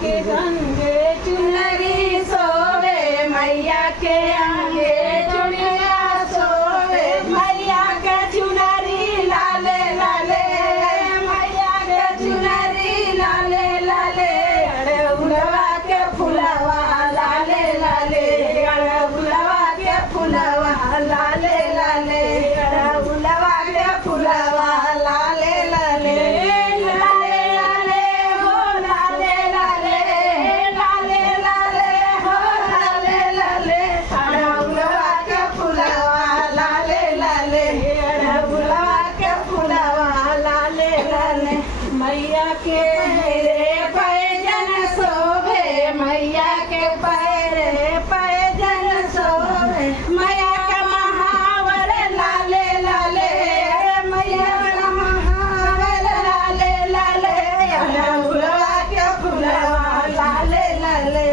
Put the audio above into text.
के गंगे चुनरी सोवे मैया के आगे चुनिया सोवे मैया के चुनरी लाले लाले मैया के चुनरी लाले लाले अड़हुलवा के फुलवा लाले लाले अड़हुलवा के फुलवा लाले लाले अड़हुलवा के फुलवा लाले लाले मैया के पैजन शोभे मैया के पैजन शोभे मैया के महावर लाले लाले मैया के महावर लाले लाले अड़हुलवा के फुलवा लाले लाले